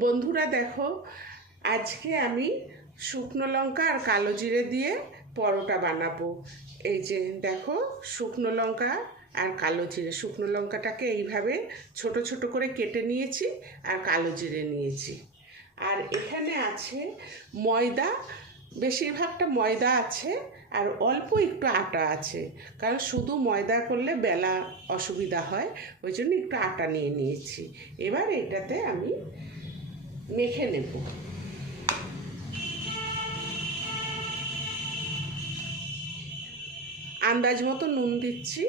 বন্ধুরা দেখো, আজকে আমি শুকনো লঙ্কা আর কালো জিরে দিয়ে পরোটা বানাবো। এই যে দেখো, শুকনো লঙ্কা আর কালো জিরে। শুকনো লঙ্কাটাকে এইভাবে ছোট ছোট করে কেটে নিয়েছি আর কালো জিরে নিয়েছি। আর এখানে আছে ময়দা, বেশিরভাগটা ময়দা আছে আর অল্প একটু আটা আছে। কারণ শুধু ময়দা করলে বেলা অসুবিধা হয়, ওই জন্য একটু আটা নিয়ে নিয়েছি। এবার এটাতে আমি মেখে নেব। আন্দাজ মতো নুন দিচ্ছি।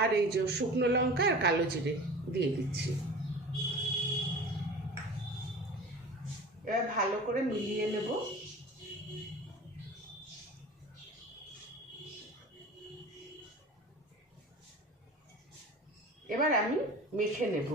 আর এই যে শুকনো লঙ্কা আর কালো জিরে দিয়ে দিচ্ছি। এবার ভালো করে মিলিয়ে নেব। এবার আমি মেখে নেব।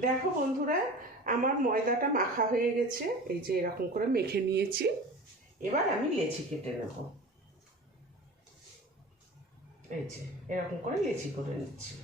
দেখো বন্ধুরা, আমার ময়দাটা মাখা হয়ে গেছে। এই যে এরকম করে মেখে নিয়েছি। এবার আমি লেচি কেটে নেব। এই যে, এরকম করে লেচি করে নিচ্ছি।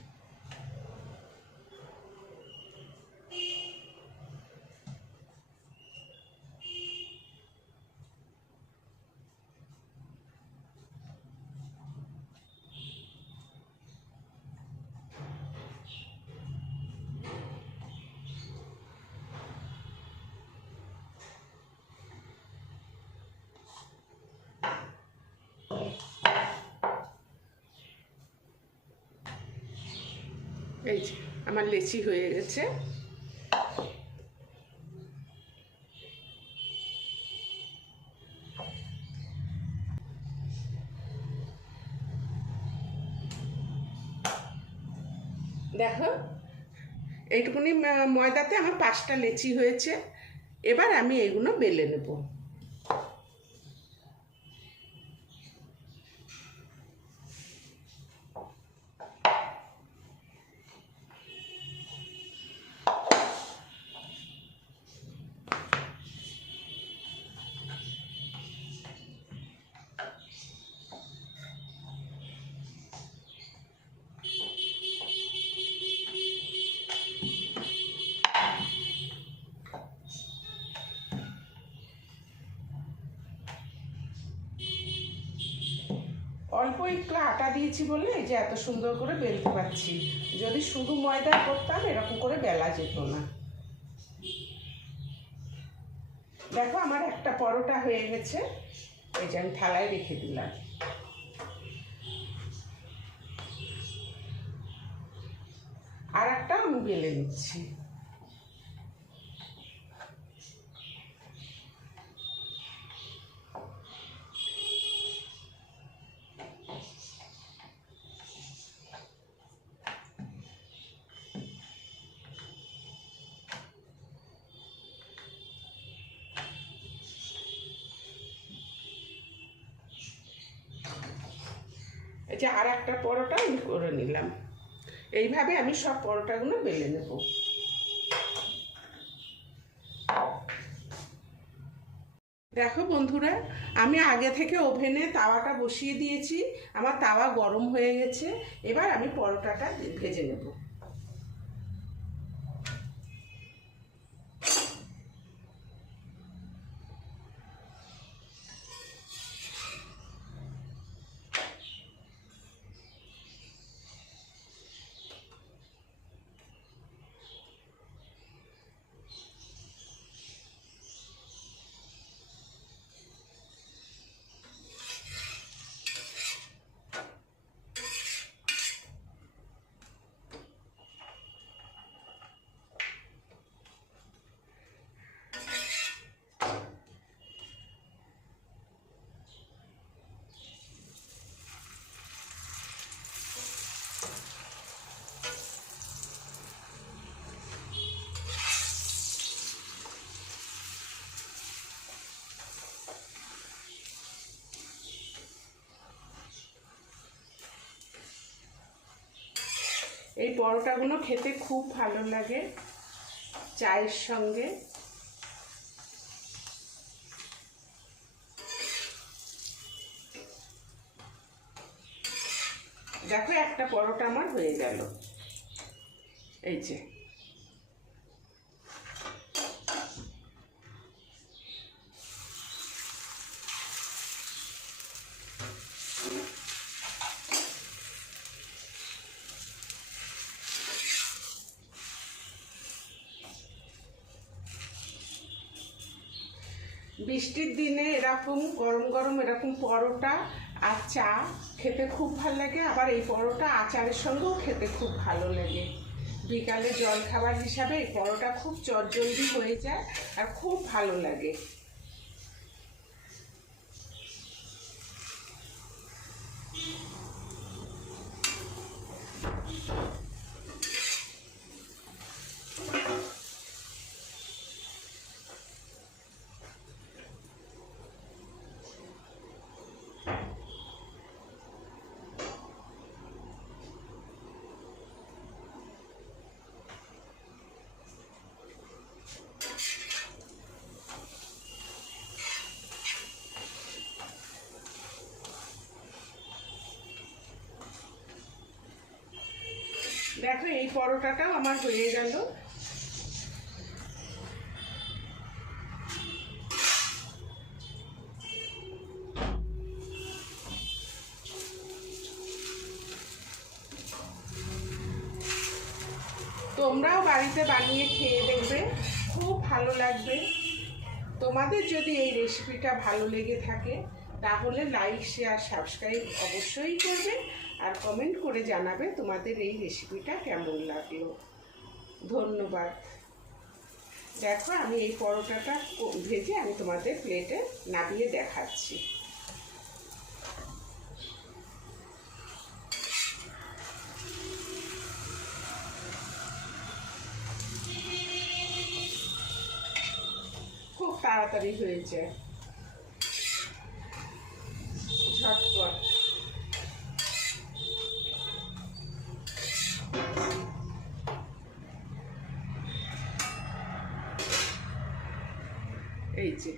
এই যে, আমার লেচি হয়ে গেছে। দেখো, এইটুকুনি ময়দাতে আমার পাঁচটা লেচি হয়েছে। এবার আমি এগুলো বেলে নেব। অল্প একটু আটা দিয়েছি বলে এই যে এত সুন্দর করে বেলতে পারছি। যদি শুধু ময়দা করতাম, এরকম করে বেলা যেত না। দেখো আমার একটা পরোটা হয়ে গেছে। এই যে আমি থালায় রেখে দিলাম। আর একটা আমি বেলে নিচ্ছি। এই যে আর একটা পরোটা আমি করে নিলাম। এইভাবে আমি সব পরোটাগুলো বেলে নেব। দেখো বন্ধুরা, আমি আগে থেকে ওভেনে তাওয়াটা বসিয়ে দিয়েছি। আমার তাওয়া গরম হয়ে গেছে। এবার আমি পরোটাটা ভেজে নেব। এই পরোটাগুলো খেতে খুব ভালো লাগে চায়ের সঙ্গে। দেখো, একটা পরোটা আমার হয়ে গেল। এই যে। বৃষ্টির দিনে এরকম, গরম গরম এরকম পরোটা আর চা খেতে খুব ভালো লাগে। আবার এই পরোটা আচারের সঙ্গেও খেতে খুব ভালো লাগে। বিকালে জল খাবার হিসাবে এই পরোটা খুব চটজলদি হয়ে যায় আর খুব ভালো লাগে। দেখো, এই পরোটাটাও আমার হয়ে গেল। তোমরাও বাড়িতে বানিয়ে খেয়ে দেখবে, খুব ভালো লাগবে। তোমাদের যদি এই রেসিপিটা ভালো লেগে থাকে, তাহলে লাইক শেয়ার সাবস্ক্রাইব অবশ্যই করবে। আর কমেন্ট করে জানাবে তোমাদের এই রেসিপিটা কেমন লাগল। ধন্যবাদ। দেখো, আমি এই পরোটাটা ভেজে আমি তোমাদের প্লেটে নামিয়ে দেখাচ্ছি। খুব তাড়াতাড়ি হয়েছে ঝটপট এই যে